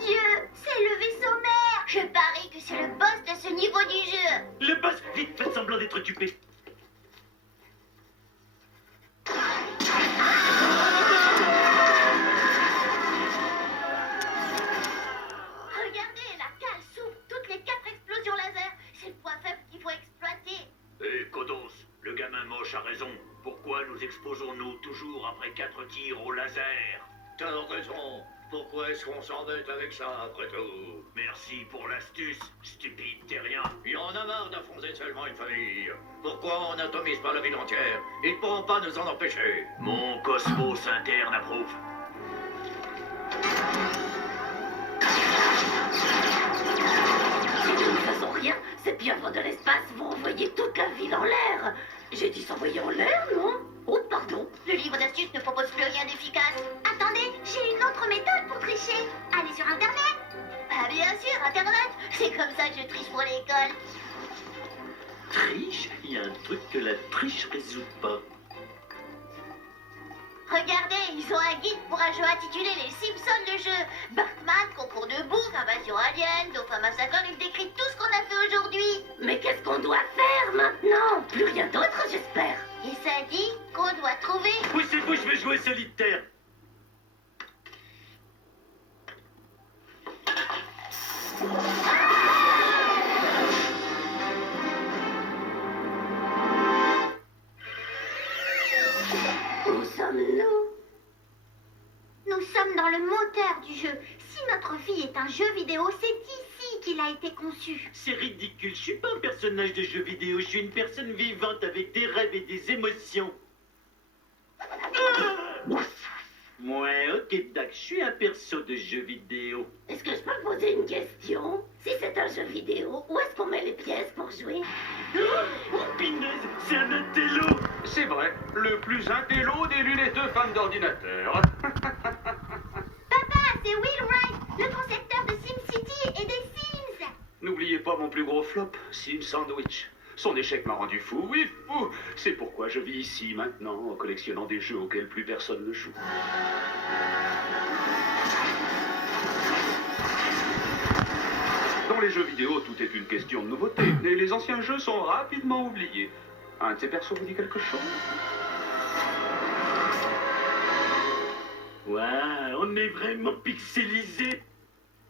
Dieu, c'est le vaisseau mère. Je parie que c'est le boss de ce niveau du jeu. Le boss, vite, faites semblant d'être occupé. Regardez, la cale s'ouvre, toutes les 4 explosions laser. C'est le point faible qu'il faut exploiter. Hé, Kodos, le gamin moche a raison. Pourquoi nous exposons-nous toujours après 4 tirs au laser? T'as raison. Pourquoi est-ce qu'on s'embête avec ça, après tout? Merci pour l'astuce, stupide terrien. Il y en a marre d'affronter seulement une famille. Pourquoi on atomise pas la ville entière? Ils ne pourront pas nous en empêcher. Mon cosmos interne approuve. Si nous ne faisons rien, ces pieuvres de l'espace vont envoyer toute la ville en l'air. J'ai dit s'envoyer en l'air, non? Oh, pardon. Le livre d'astuces ne propose plus rien d'efficace. Attendez, j'ai une autre méthode pour tricher. Allez sur Internet. Ah bien sûr, Internet. C'est comme ça que je triche pour l'école. Triche? Il y a un truc que la triche résout pas. Regardez, ils ont un guide pour un jeu intitulé Les Simpsons le jeu. Bartman, concours de bouffe, invasion alien, dauphin massacre, il décrit tout ce qu'on a fait aujourd'hui. Mais qu'est-ce qu'on doit faire maintenant? Plus rien d'autre, j'espère. Et ça dit qu'on doit trouver... Poussez-vous, je vais jouer solitaire. Où sommes-nous? Nous sommes dans le moteur du jeu. Si notre vie est un jeu vidéo, c'est ici qu'il a été conçu. C'est ridicule, je suis pas un personnage de jeu vidéo, je suis une personne vivante avec des rêves et des émotions. Ouais, ok, Doc, je suis un perso de jeu vidéo. Est-ce que je peux poser une question? Si c'est un jeu vidéo, où est-ce qu'on met les pièces pour jouer? Oh, pinaise, c'est un intello. C'est vrai, le plus intello des lunetteux fans d'ordinateur. Papa, c'est Will Wright, le concepteur de SimCity et des Sims. N'oubliez pas mon plus gros flop, Sim Sandwich. Son échec m'a rendu fou, oui, fou. C'est pourquoi je vis ici maintenant, en collectionnant des jeux auxquels plus personne ne joue. Dans les jeux vidéo, tout est une question de nouveauté, et les anciens jeux sont rapidement oubliés. Un de ces persos vous dit quelque chose? Ouais, on est vraiment pixelisé.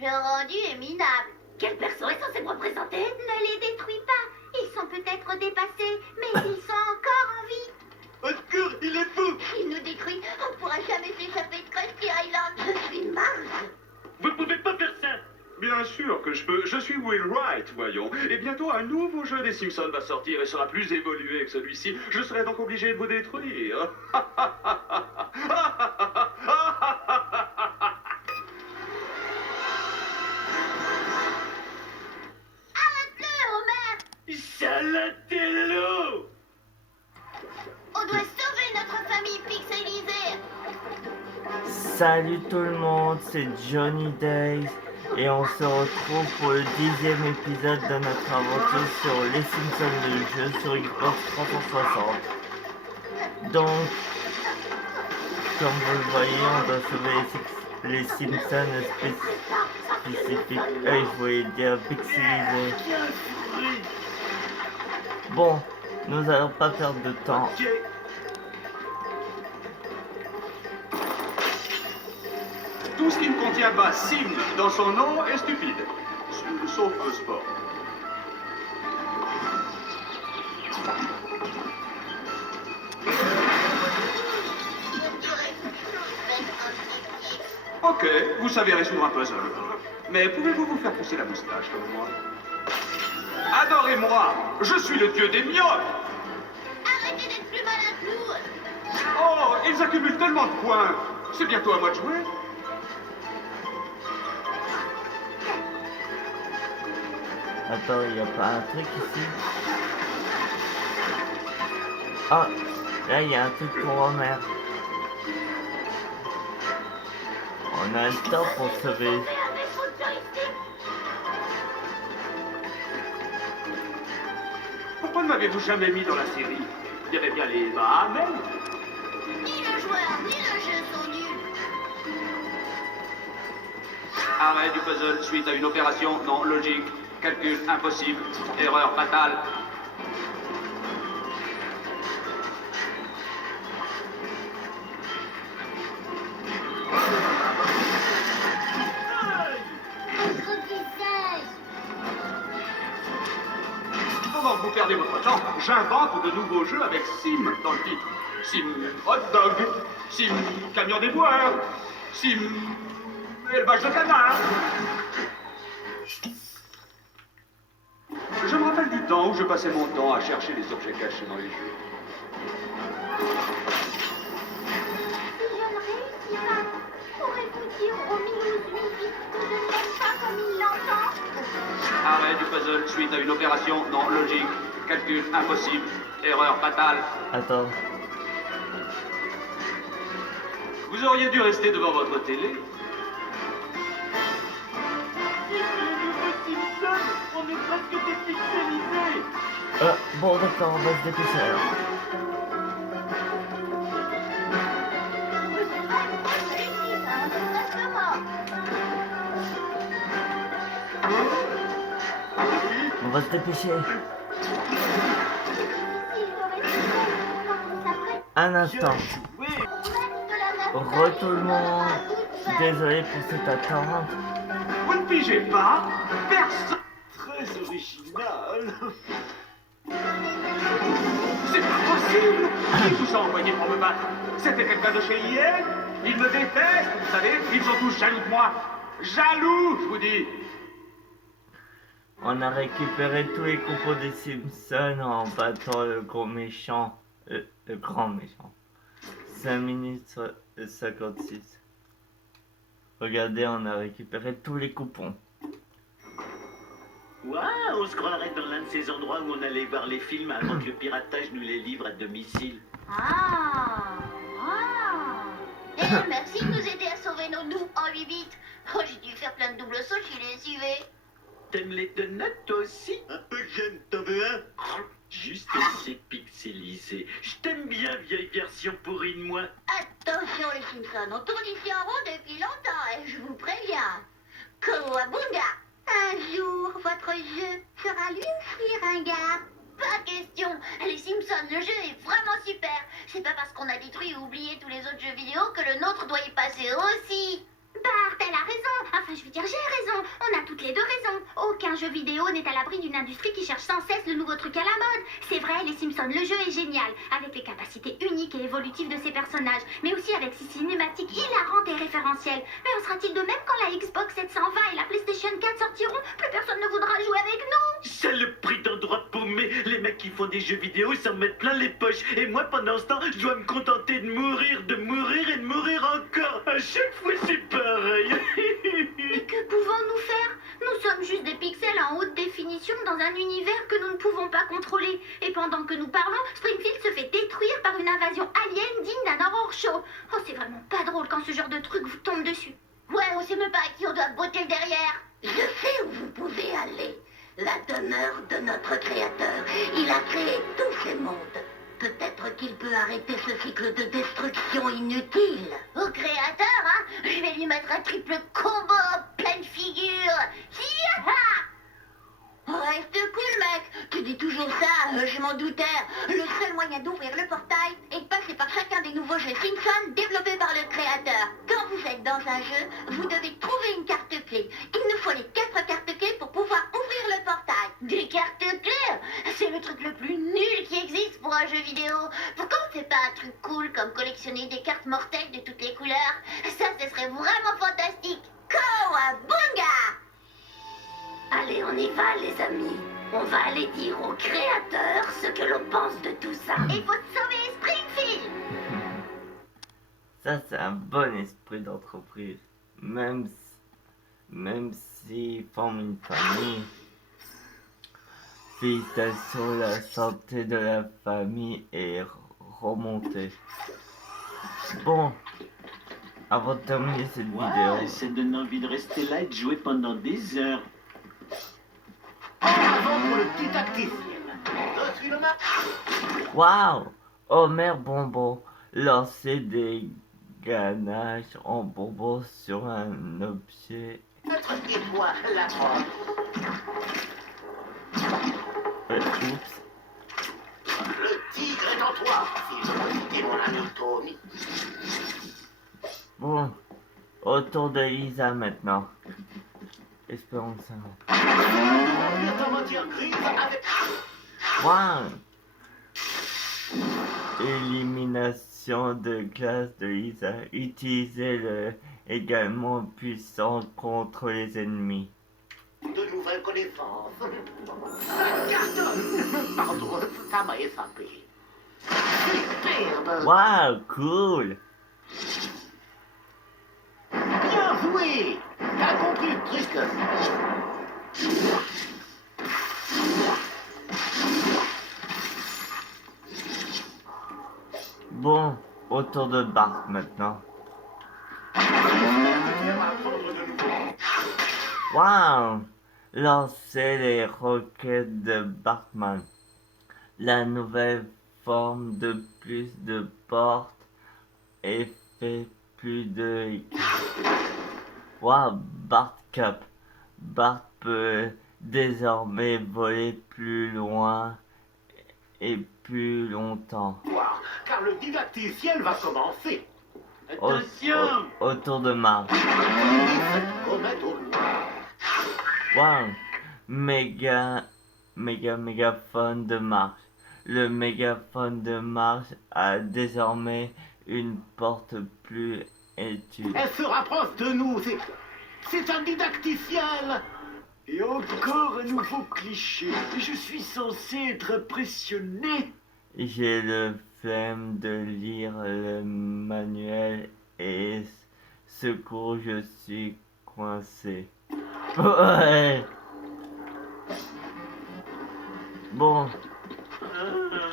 Le rendu est minable. Quel perso est censé me représenter? Ne les détruis pas. Ils sont peut-être dépassés, mais ils sont encore en vie. Au secours, il est fou. Il nous détruit. On pourra jamais s'échapper de Krusty Island. Une marge. Vous pouvez pas faire ça. Bien sûr que je peux. Je suis Will Wright, voyons. Et bientôt, un nouveau jeu des Simpsons va sortir et sera plus évolué que celui-ci. Je serai donc obligé de vous détruire. Arrête-le, Homer. Salatello. On doit sauver notre famille pixelisée. Salut tout le monde, c'est Johnny Days et on se retrouve pour le 10e épisode de notre aventure sur les Simpsons le jeu sur Xbox 360. Donc, comme vous le voyez, on doit sauver les Simpsons spécifiques. Je voulais dire pixelisés. Bon, nous allons pas perdre de temps. Ok. Tout ce qui ne contient pas Sim dans son nom est stupide. Sauf le sport. Ok, vous savez résoudre un puzzle. Mais pouvez-vous vous faire pousser la moustache comme moi? Adorez-moi! Je suis le dieu des miottes! Arrêtez d'être plus malin que nous. Oh, ils accumulent tellement de points! C'est bientôt à moi de jouer. Attends, il n'y a pas un truc ici? Ah, là il y a un truc pour Homer. On a le temps pour sauver. Avec votre joystick. Pourquoi ne m'avez-vous jamais mis dans la série? Il y avait bien les Bahamas. Ni le joueur, ni le jeu sont nuls. Arrêt du puzzle suite à une opération non logique. Calcul impossible. Erreur fatale. Pendant que vous perdez votre temps, j'invente de nouveaux jeux avec Sim dans le titre. Sim hot dog, Sim camion déboire, Sim élevage de canards. Je me rappelle du temps où je passais mon temps à chercher les objets cachés dans les jeux. Si je ne réussis pas, pourrez-vous dire au Milouz Mimi que je ne l'aime pas comme il l'entend? Arrêt du puzzle suite à une opération non logique. Calcul impossible. Erreur fatale. Attends. Vous auriez dû rester devant votre télé. Bon d'accord, on va se dépêcher alors. On va se dépêcher. Un instant. Re tout le monde. Désolé pour cette attente. Vous ne pigez pas? Personne. Très original. C'est pas possible. Qui vous a envoyé pour me battre? C'était quelqu'un de chez IN? Ils me détestent, vous savez. Ils sont tous jaloux de moi. Jaloux, je vous dis. On a récupéré tous les coupons des Simpsons en battant le gros méchant. Le grand méchant. 5 minutes 56. Regardez, on a récupéré tous les coupons. Waouh, on se croirait dans l'un de ces endroits où on allait voir les films avant que le piratage nous les livre à domicile. Ah. Merci de nous aider à sauver nos nous en 8 bits. Oh, j'ai dû faire plein de doubles sauts, je les suivais. T'aimes les donuts toi aussi? Un peu j'aime, t'en veux un? Juste assez pixelisé. Je t'aime bien, vieille version pourrie de moi. Attention les Simpsons, on tourne ici en rond depuis longtemps et je vous préviens. Kawabunga, un jour votre jeu sera lui aussi ringard. Pas question, les Simpsons, le jeu est vraiment super. C'est pas parce qu'on a détruit ou oublié tous les autres jeux vidéo que le nôtre doit y passer aussi. Bart, elle a raison. Enfin, je veux dire, j'ai raison. On a toutes les deux raison. Aucun jeu vidéo n'est à l'abri d'une industrie qui cherche sans cesse le nouveau truc à la mode. C'est vrai, les Simpsons, le jeu est génial, avec les capacités uniques et évolutives de ses personnages, mais aussi avec ses cinématiques hilarantes et référentielles. Mais en sera-t-il de même quand la Xbox 720 et la PlayStation 4 sortiront? Plus personne ne voudra jouer avec nous. Saloperie d'endroit paumé. Les mecs qui font des jeux vidéo s'en mettent plein les poches. Et moi, pendant ce temps, je dois me contenter de mourir et de mourir encore. À chaque fois, c'est pareil. Et que pouvons-nous faire? Nous sommes juste des pixels en haute définition dans un univers que nous ne pouvons pas contrôler. Et pendant que nous parlons, Springfield se fait détruire par une invasion alien digne d'un horror show. Oh, c'est vraiment pas drôle quand ce genre de truc vous tombe dessus. Ouais, on sait même pas à qui on doit botter le derrière. Je sais où vous pouvez aller. La demeure de notre créateur. Il a créé tous ces mondes. Peut-être qu'il peut arrêter ce cycle de destruction inutile. Au créateur, hein, je vais lui mettre un triple combo en pleine figure. Hi-ha! Reste cool, mec. Tu dis toujours ça, je m'en doutais. Le seul moyen d'ouvrir le portail est de passer par chacun des nouveaux jeux Simpsons développés par le créateur. Quand vous êtes dans un jeu, vous devez trouver une carte clé. Il nous faut les 4 cartes clés pour pouvoir ouvrir le portail. Des cartes clés? C'est le truc le plus nul qui existe pour un jeu vidéo. Pourquoi on fait pas un truc cool comme collectionner des cartes mortelles de toutes les couleurs? Ça, ce serait vraiment fantastique. Kawabunga! Allez, on y va, les amis. On va aller dire au créateur ce que l'on pense de tout ça. Il faut sauver Springfield! Ça, c'est un bon esprit d'entreprise. Même s'ils forment une famille. Félicitations, la santé de la famille est remontée. Bon, avant de terminer cette vidéo, Ça donne envie de rester là et de jouer pendant des heures. waouh, Homer Bonbon lancer des ganaches en bonbons sur un objet Traitez-moi la drogue. Oups. Le tigre est en toi, si je peux citer mon ami Tommy. Bon, autour de Lisa maintenant. Espérons ça. Lieutenant voiture grise avec... Wow. Élimination de glace de Lisa. Utilisez le également puissant contre les ennemis. De nouvelles connaissances. Ça cartonne. Pardon, ça m'a échappé. Superbe. Wow, cool. Bien joué. T'as compris le truc. Bon, autour de Bart maintenant. Wow! Lancer les roquettes de Bartman. La nouvelle forme de plus de portes et fait plus de... Wow! Bart Cup. Bart peut désormais voler plus loin et plus longtemps. Car le didacticiel va commencer. Attention! Autour de Mars. Wow! Mégaphone de Mars. Le mégaphone de Mars a désormais une porte plus étude. Elle se rapproche de nous. C'est un didacticiel. Et encore un nouveau cliché. Je suis censé être impressionné. J'ai le flemme de lire le manuel et secours, je suis coincé. Ouais. Bon.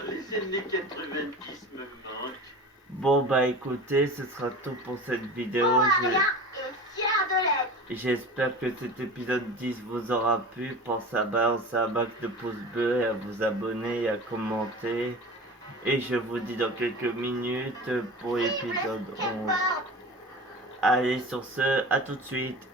Les années 90 me manquent. Bon bah écoutez, ce sera tout pour cette vidéo. Aria est fière de l'être. J'espère que cet épisode 10 vous aura plu. Pensez à balancer un max de pouces bleus et à vous abonner et à commenter. Et je vous dis dans quelques minutes pour l'épisode 11. Allez sur ce, à tout de suite.